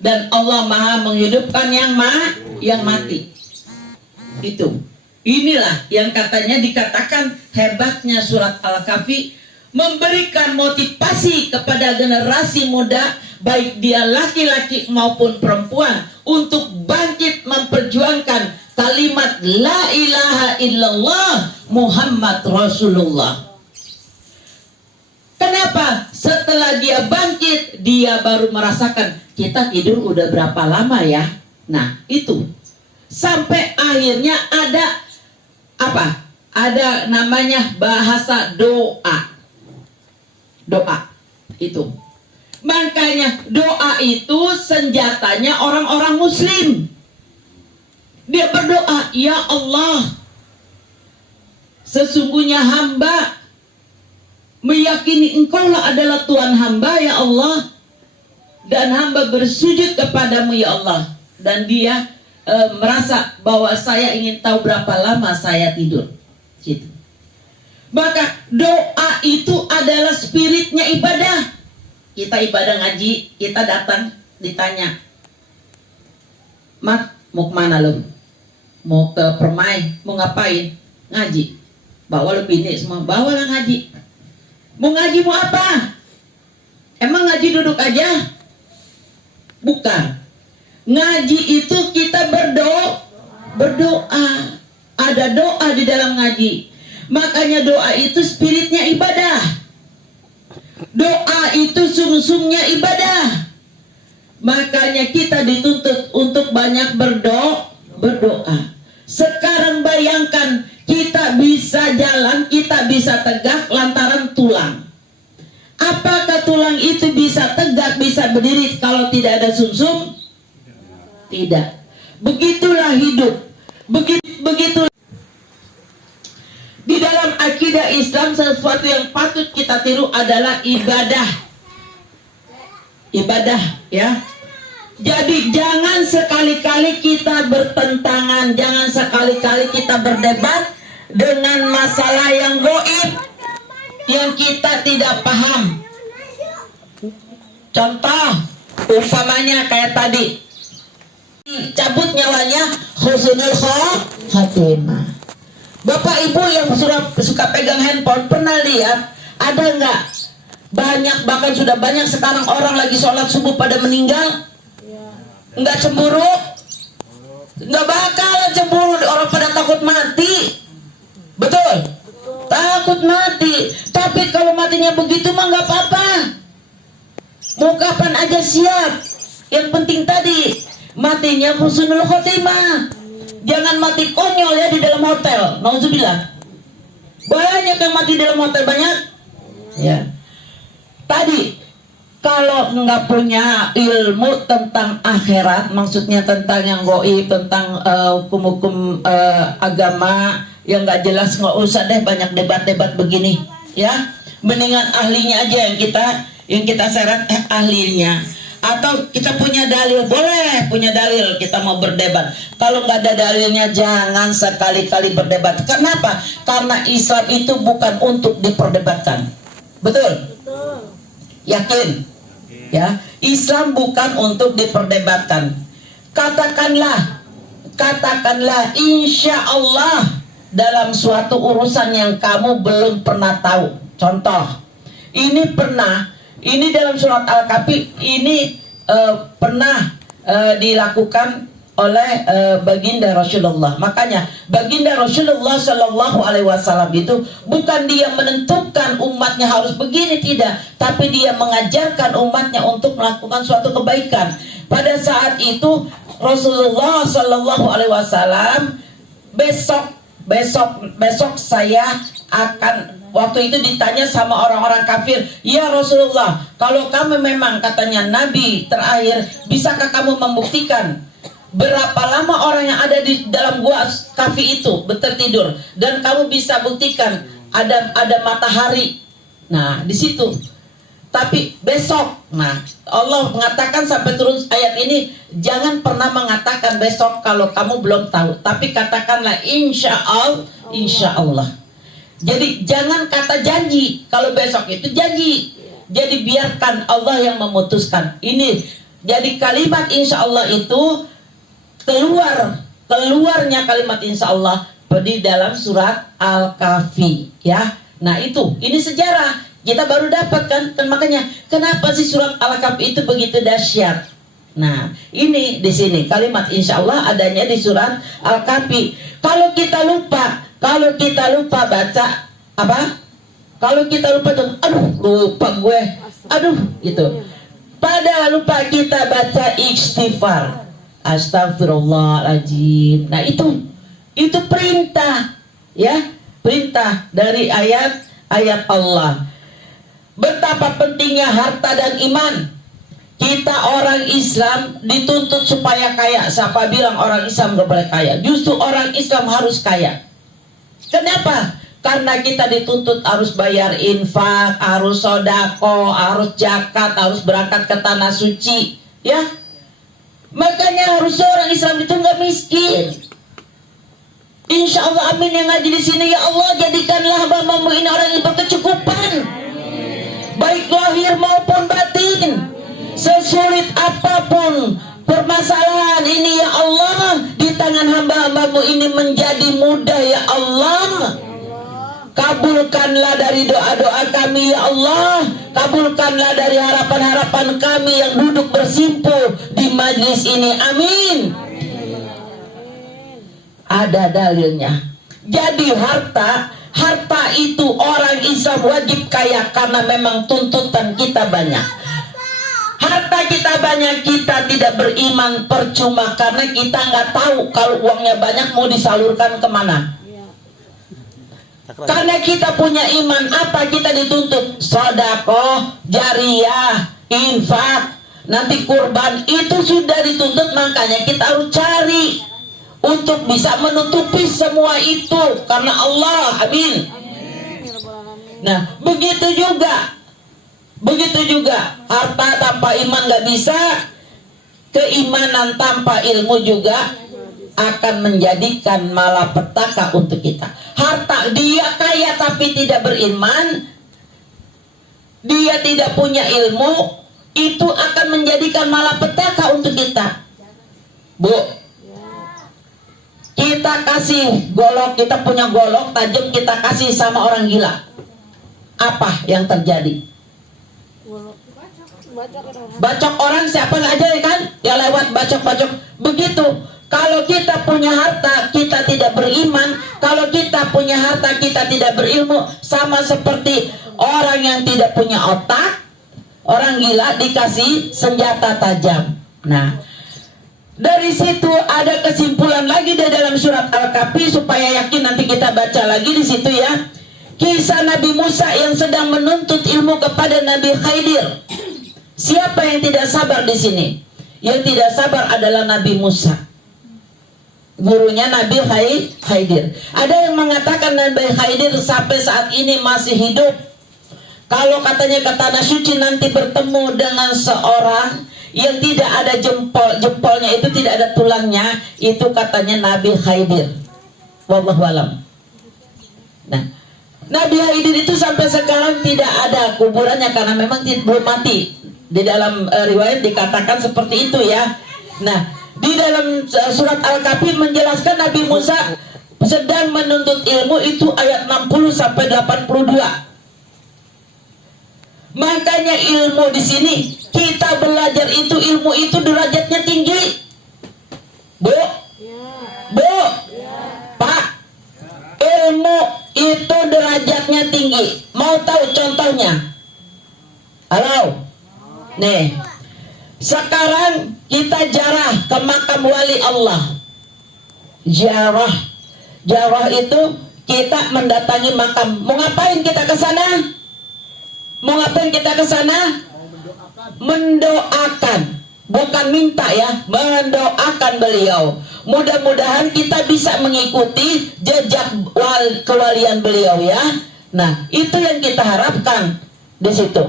dan Allah Maha menghidupkan yang mati. Itu. Inilah yang katanya dikatakan hebatnya surat Al-Kahfi, memberikan motivasi kepada generasi muda, baik dia laki-laki maupun perempuan, untuk bangkit memperjuangkan kalimat la ilaha illallah Muhammad Rasulullah. Kenapa? Setelah dia bangkit, dia baru merasakan, kita tidur udah berapa lama ya? Nah, itu. Sampai akhirnya ada apa? Ada namanya bahasa doa. Doa. Itu. Makanya doa itu senjatanya orang-orang muslim. Dia berdoa, ya Allah, sesungguhnya hamba meyakini Engkaulah adalah Tuhan hamba, ya Allah, dan hamba bersujud kepadamu, ya Allah. Dan dia merasa bahwa saya ingin tahu berapa lama saya tidur. Gitu. Maka doa itu adalah spiritnya ibadah. Kita ibadah ngaji, kita datang ditanya, Mat, mau kemana lo? Mau ke Permai, mau ngapain? Ngaji. Bawa lo bini semua, bawalah ngaji. Mau ngaji mau apa? Emang ngaji duduk aja? Bukan. Ngaji itu kita berdoa. Ada doa di dalam ngaji. Makanya doa itu spiritnya ibadah. Doa itu sumsumnya ibadah. Makanya kita dituntut untuk banyak berdoa. Sekarang bayangkan, kita bisa jalan, kita bisa tegak lantaran tulang. Apakah tulang itu bisa tegak, bisa berdiri kalau tidak ada sumsum? Tidak. Begitulah hidup. Begitu. Di dalam akidah Islam, sesuatu yang patut kita tiru adalah ibadah. Ibadah, ya. Jadi jangan sekali-kali kita bertentangan, jangan sekali-kali kita berdebat dengan masalah yang gaib yang kita tidak paham. Contoh, umpamanya kayak tadi, cabut nyawanya husnul khatimah. Bapak ibu yang suka pegang handphone, pernah lihat ada nggak? Banyak, bahkan sudah banyak sekarang orang lagi sholat subuh pada meninggal. Nggak cemburu? Nggak bakal cemburu, orang pada takut mati. Betul? Takut mati. Tapi kalau matinya begitu mah nggak apa-apa. Mau kapan aja siap. Yang penting tadi matinya husnul khotimah. Jangan mati konyol ya di dalam hotel. Nauzubillah. Banyak yang mati di dalam hotel, banyak. Ya. Tadi kalau nggak punya ilmu tentang akhirat, maksudnya tentang yang gaib, tentang hukum-hukum agama yang nggak jelas, nggak usah deh banyak debat-debat begini, ya. Mendingan ahlinya aja yang kita seret ahlinya. Atau kita punya dalil, boleh punya dalil, kita mau berdebat. Kalau nggak ada dalilnya, jangan sekali-kali berdebat. Kenapa? Karena Islam itu bukan untuk diperdebatkan. Betul? Yakin? Ya, Islam bukan untuk diperdebatkan. Katakanlah insya Allah dalam suatu urusan yang kamu belum pernah tahu. Contoh, ini dalam surat Al-Kahfi ini pernah dilakukan oleh baginda Rasulullah. Makanya baginda Rasulullah Shallallahu Alaihi Wasallam itu bukan dia menentukan umatnya harus begini, tidak, tapi dia mengajarkan umatnya untuk melakukan suatu kebaikan. Pada saat itu Rasulullah Shallallahu Alaihi Wasallam besok saya akan, waktu itu ditanya sama orang-orang kafir, ya Rasulullah, kalau kamu memang katanya Nabi terakhir, bisakah kamu membuktikan berapa lama orang yang ada di dalam gua Kahfi itu tertidur, dan kamu bisa buktikan ada matahari. Nah, di situ. Tapi besok, nah Allah mengatakan sampai turun ayat ini, jangan pernah mengatakan besok kalau kamu belum tahu, tapi katakanlah insya Allah. Jadi jangan kata janji, kalau besok itu janji. Jadi biarkan Allah yang memutuskan. Ini Jadi kalimat insya Allah itu keluarnya kalimat insya Allah di dalam surat Al-Kahfi ya. Nah ini sejarah kita baru dapatkan, makanya kenapa sih surat Al-Kahfi itu begitu dahsyat. Nah ini di sini kalimat insya Allah adanya di surat Al-Kahfi. Kalau kita lupa baca apa? Kalau kita lupa tuh, lupa gue, gitu. Padahal lupa kita baca istighfar. Astagfirullahaladzim. Nah itu perintah ya, perintah dari ayat Allah. Betapa pentingnya harta dan iman. Kita orang Islam dituntut supaya kaya. Siapa bilang orang Islam gak boleh kaya? Justru orang Islam harus kaya. Kenapa? Karena kita dituntut harus bayar infak, harus sodako, harus zakat, harus berangkat ke tanah suci ya. Makanya harus orang Islam itu nggak miskin. Insya Allah amin yang ngaji di sini ya Allah, jadikanlah hamba-Mu ini orang yang berkecukupan, baik lahir maupun batin. Sesulit apapun permasalahan ini ya Allah, di tangan hamba-hamba-Mu ini menjadi mudah ya Allah. Kabulkanlah dari doa-doa kami ya Allah. Kabulkanlah dari harapan-harapan kami yang duduk bersimpuh di majlis ini. Amin. Ada dalilnya. Jadi harta itu orang Islam wajib kaya karena memang tuntutan kita banyak. Harta kita banyak, kita tidak beriman percuma karena kita nggak tahu kalau uangnya banyak mau disalurkan kemana. Karena kita punya iman, apa kita dituntut? Sedekah, jariyah, infak, nanti kurban, itu sudah dituntut. Makanya kita harus cari untuk bisa menutupi semua itu karena Allah. Amin. Nah begitu juga harta tanpa iman gak bisa. Keimanan tanpa ilmu juga akan menjadikan malapetaka untuk kita. Harta, dia kaya tapi tidak beriman, dia tidak punya ilmu, itu akan menjadikan malapetaka untuk kita. Bu, kita kasih golok, kita punya golok tajam, kita kasih sama orang gila, apa yang terjadi? Bacok orang, siapa aja kan ya, lewat bacok-bacok. Begitu. Kalau kita punya harta, kita tidak beriman. Kalau kita punya harta, kita tidak berilmu. Sama seperti orang yang tidak punya otak, orang gila dikasih senjata tajam. Nah, dari situ ada kesimpulan lagi di dalam surat Al-Kahfi, supaya yakin nanti kita baca lagi di situ ya. Kisah Nabi Musa yang sedang menuntut ilmu kepada Nabi Khidir. Siapa yang tidak sabar di sini? Yang tidak sabar adalah Nabi Musa, gurunya Nabi Khidir. Ada yang mengatakan Nabi Khidir sampai saat ini masih hidup. Kalau katanya ke tanah suci nanti bertemu dengan seorang yang tidak ada jempolnya itu tidak ada tulangnya, itu katanya Nabi Khidir. Wallahu alam. Nah, Nabi Khidir itu sampai sekarang tidak ada kuburannya karena memang belum mati. Di dalam riwayat dikatakan seperti itu ya. Nah, di dalam surat Al-Kahfi menjelaskan Nabi Musa sedang menuntut ilmu, itu ayat 60 sampai 82. Makanya ilmu di sini kita belajar itu, ilmu itu derajatnya tinggi. Bu, Pak, ilmu itu derajatnya tinggi. Mau tahu contohnya? Halo, nih. Sekarang kita jarah ke makam wali Allah. Jarah itu kita mendatangi makam. Mau ngapain kita ke sana? Mendoakan. Bukan minta ya, mendoakan beliau. Mudah-mudahan kita bisa mengikuti jejak kewalian beliau ya. Nah, itu yang kita harapkan di situ.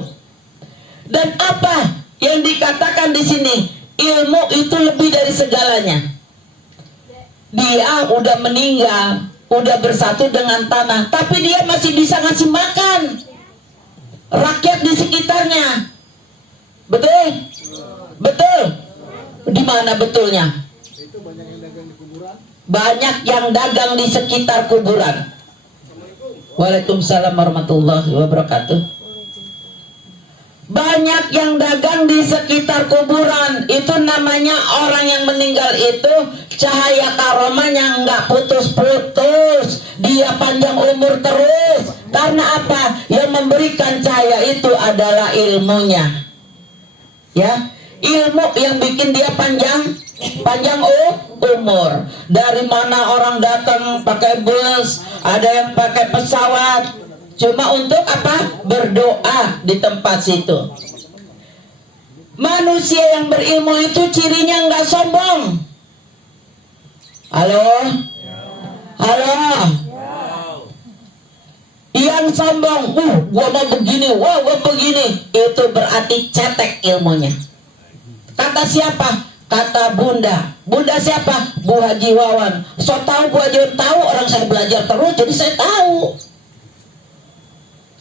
Dan apa yang dikatakan di sini? Ilmu itu lebih dari segalanya. Dia udah meninggal, udah bersatu dengan tanah, tapi dia masih bisa ngasih makan rakyat di sekitarnya. Betul? Betul. Di mana betulnya? Banyak yang dagang di sekitar kuburan. Waalaikumsalam warahmatullahi wabarakatuh. Banyak yang dagang di sekitar kuburan. Itu namanya orang yang meninggal itu cahaya karomanya nggak putus-putus. Dia panjang umur terus. Karena apa? Yang memberikan cahaya itu adalah ilmunya. Ya, ilmu yang bikin dia panjang umur. Dari mana orang datang pakai bus, ada yang pakai pesawat. Cuma untuk apa? Berdoa di tempat situ. Manusia yang berilmu itu cirinya nggak sombong. Halo? Halo? Yang sombong, gua mau begini, wah gua begini. Itu berarti cetek ilmunya. Kata siapa? Kata bunda. Bunda siapa? Bu Haji Wawan. So tahu Bu Haji Wawan tahu, orang saya belajar terus jadi saya tahu.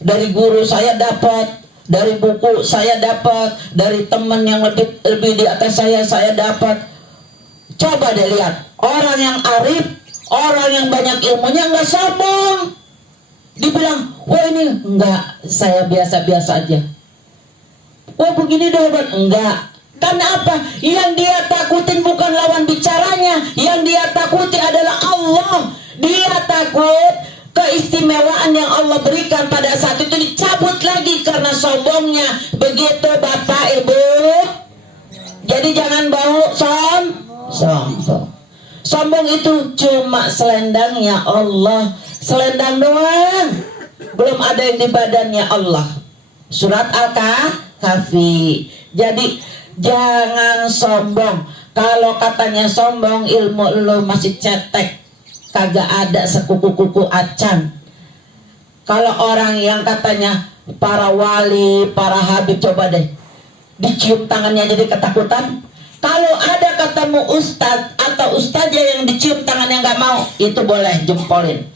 Dari guru saya dapat, dari buku saya dapat, dari teman yang lebih di atas saya dapat. Coba deh lihat, orang yang arif, orang yang banyak ilmunya nggak sombong. Dibilang, wah ini enggak, saya biasa-biasa aja. Wah begini deh, enggak. Karena apa? Yang dia takutin bukan lawan bicaranya, yang dia takuti adalah Allah. Dia takut keistimewaan yang Allah berikan pada saat itu dicabut lagi karena sombongnya. Begitu Bapak Ibu. Jadi jangan bau sombong. Sombong itu cuma selendangnya Allah, selendang doang. Belum ada yang di badannya Allah. Surat Al-Kahfi. Jadi jangan sombong. Kalau katanya sombong, ilmu lo masih cetek. Kagak ada sekuku-kuku acan. Kalau orang yang katanya para wali, para habib, coba deh dicium tangannya jadi ketakutan. Kalau ada ketemu ustadz atau ustazah yang dicium tangannya nggak mau, itu boleh jempolin.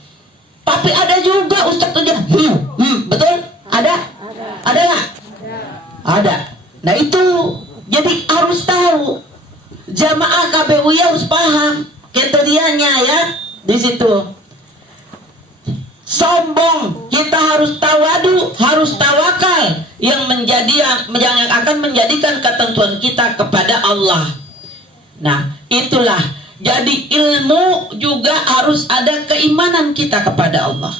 Tapi ada juga ustadz tuh dia betul? Ada nggak? Ada. Nah itu jadi harus tahu, jamaah KBUI harus paham kriterianya ya. Di situ sombong, kita harus tawadu, harus tawakal yang akan menjadikan ketentuan kita kepada Allah. Nah itulah, jadi ilmu juga harus ada keimanan kita kepada Allah.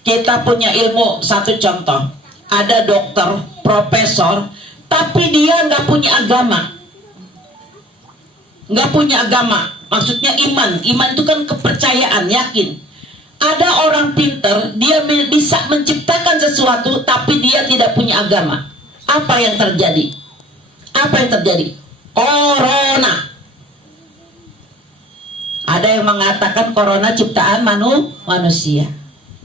Kita punya ilmu, satu contoh, ada dokter, profesor, tapi dia nggak punya agama. Nggak punya agama. Maksudnya iman itu kan kepercayaan, yakin. Ada orang pinter, dia bisa menciptakan sesuatu, tapi dia tidak punya agama. Apa yang terjadi? Corona. Ada yang mengatakan corona ciptaan manusia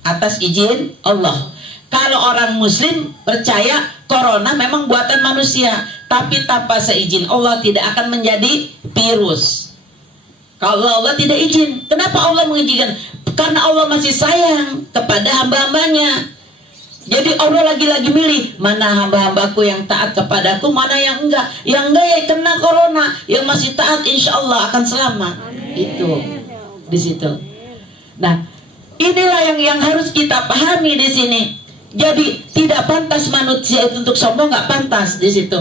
atas izin Allah. Kalau orang muslim percaya corona memang buatan manusia, tapi tanpa seizin Allah tidak akan menjadi virus. Kalau Allah tidak izin, kenapa Allah mengizinkan? Karena Allah masih sayang kepada hamba-hambanya. Jadi Allah lagi-lagi milih mana hamba-hambaku yang taat kepadaku, mana yang enggak. Yang enggak ya kena corona, yang masih taat insya Allah akan selamat. Itu di situ. Nah, inilah yang harus kita pahami di sini. Jadi tidak pantas manusia itu untuk sombong, nggak pantas di situ.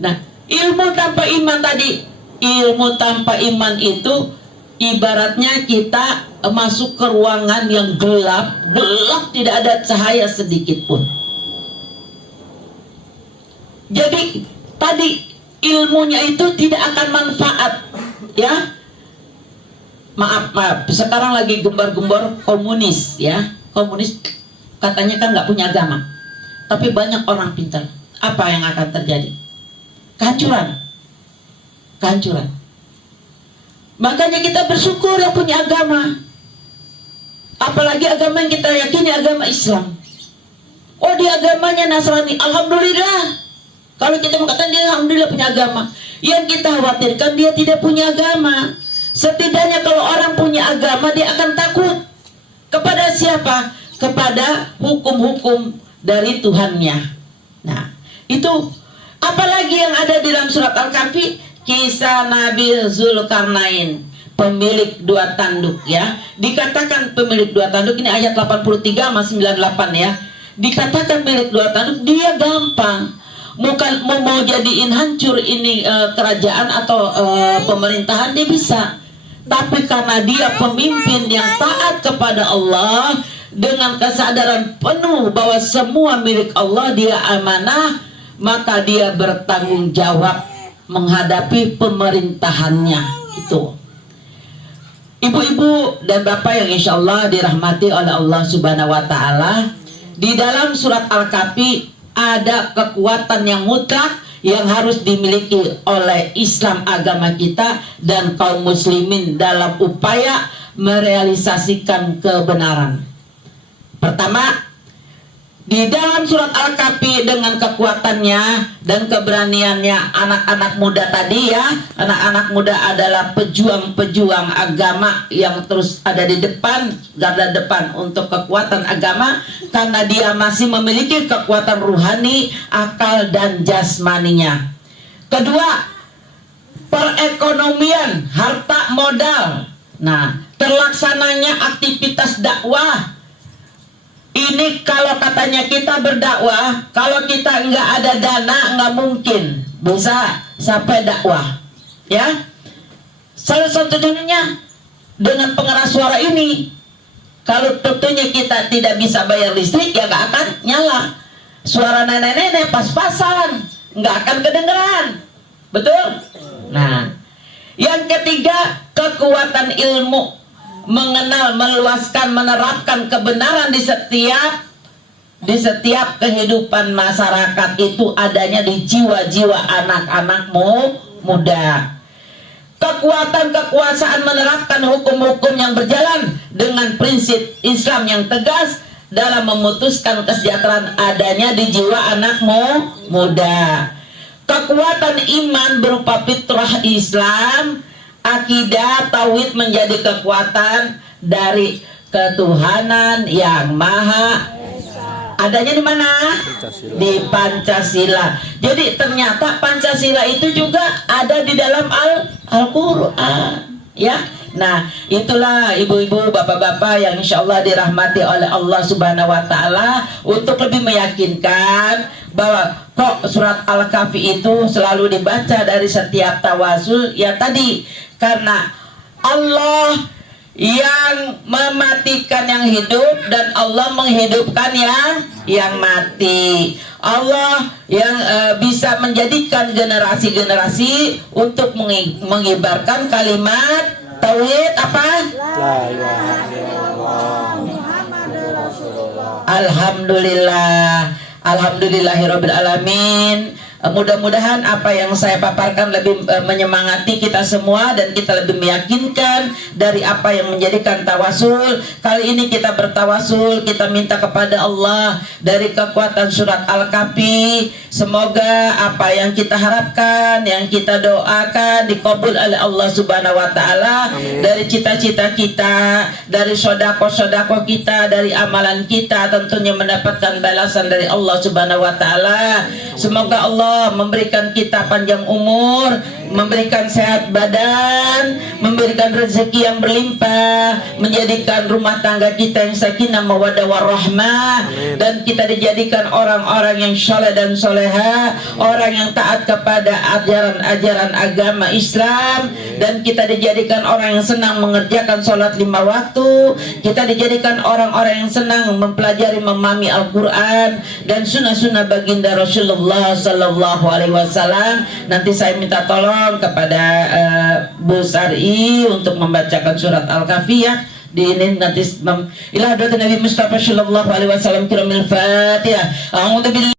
Nah, ilmu tanpa iman tadi. Ilmu tanpa iman itu ibaratnya kita masuk ke ruangan yang gelap, tidak ada cahaya sedikit pun. Jadi tadi ilmunya itu tidak akan manfaat, ya. Maaf, sekarang lagi gembar-gembor komunis, ya. Komunis katanya kan nggak punya agama, tapi banyak orang pintar. Apa yang akan terjadi? Kehancuran. Makanya kita bersyukur yang punya agama, apalagi agama yang kita yakini agama Islam. Oh, di agamanya Nasrani, alhamdulillah. Kalau kita mengatakan dia alhamdulillah punya agama, yang kita khawatirkan dia tidak punya agama. Setidaknya kalau orang punya agama, dia akan takut kepada siapa? Kepada hukum-hukum dari Tuhannya. Nah, itu Apalagi yang ada di dalam surat Al-Kahfi, kisah Nabi Zulkarnain, pemilik dua tanduk ya. Dikatakan pemilik dua tanduk, ini ayat 83 sama 98 ya. Dikatakan milik dua tanduk, dia gampang. Mau jadiin hancur ini kerajaan atau pemerintahan dia bisa. Tapi karena dia pemimpin yang taat kepada Allah dengan kesadaran penuh bahwa semua milik Allah, dia amanah, maka dia bertanggung jawab menghadapi pemerintahannya itu. Ibu-ibu dan bapak yang insya Allah dirahmati oleh Allah Subhanahu wa Ta'ala, di dalam surat Al-Kahfi ada kekuatan yang mutlak yang harus dimiliki oleh Islam agama kita dan kaum muslimin dalam upaya merealisasikan kebenaran. Pertama, di dalam surat Al-Kahfi dengan kekuatannya dan keberaniannya anak-anak muda tadi ya, anak-anak muda adalah pejuang-pejuang agama yang terus ada di depan, garda depan untuk kekuatan agama, karena dia masih memiliki kekuatan ruhani, akal dan jasmaninya. Kedua, perekonomian, harta modal. Nah, terlaksananya aktivitas dakwah. Ini kalau katanya kita berdakwah, kalau kita nggak ada dana nggak mungkin bisa sampai dakwah, ya. Salah satunya dengan pengeras suara ini. Kalau tentunya kita tidak bisa bayar listrik, ya nggak akan nyala. Suara nenek-nenek pas-pasan, nggak akan kedengeran, betul? Nah, yang ketiga, kekuatan ilmu. Mengenal, meluaskan, menerapkan kebenaran di setiap kehidupan masyarakat itu adanya di jiwa-jiwa anak-anakmu muda. Kekuatan kekuasaan menerapkan hukum-hukum yang berjalan dengan prinsip Islam yang tegas dalam memutuskan kesejahteraan adanya di jiwa anakmu muda. Kekuatan iman berupa fitrah Islam, akidah, tauhid menjadi kekuatan dari ketuhanan yang maha. Adanya di mana? Di Pancasila. Jadi ternyata Pancasila itu juga ada di dalam Al-Quran, ya. Nah, itulah ibu-ibu, bapak-bapak yang insya Allah dirahmati oleh Allah Subhanahu wa Ta'ala, untuk lebih meyakinkan bahwa kok surat Al-Kahfi itu selalu dibaca dari setiap tawasul, ya tadi karena Allah yang mematikan yang hidup dan Allah menghidupkan yang mati. Allah yang bisa menjadikan generasi-generasi untuk mengibarkan kalimat tauhid apa? La ilaha illallah Muhammadur Rasulullah. Alhamdulillah, alhamdulillahirabbil alamin. Mudah-mudahan apa yang saya paparkan lebih menyemangati kita semua dan kita lebih meyakinkan dari apa yang menjadikan tawasul. Kali ini kita bertawasul, kita minta kepada Allah dari kekuatan surat Al-Kahfi. Semoga apa yang kita harapkan, yang kita doakan dikabul oleh Allah Subhanahu wa Ta'ala. Dari cita-cita kita, dari sodako-sodako kita, dari amalan kita, tentunya mendapatkan balasan dari Allah Subhanahu wa Ta'ala. Semoga Allah memberikan kita panjang umur, memberikan sehat badan, memberikan rezeki yang berlimpah, menjadikan rumah tangga kita yang sakinah mawaddah warahmah, dan kita dijadikan orang-orang yang soleh dan soleha, orang yang taat kepada ajaran-ajaran agama Islam, dan kita dijadikan orang yang senang mengerjakan sholat 5 waktu, kita dijadikan orang-orang yang senang mempelajari, memahami Al-Quran dan sunnah-sunnah baginda Rasulullah Sallallahu Alaihi Wasallam. Nanti saya minta tolong kepada Bu Sari untuk membacakan surat Al-Kahfi ya. Di ini nanti ila hadratin Nabi Mustafa sallallahu alaihi wasallam kiramil Fatihah. A'udzu billahi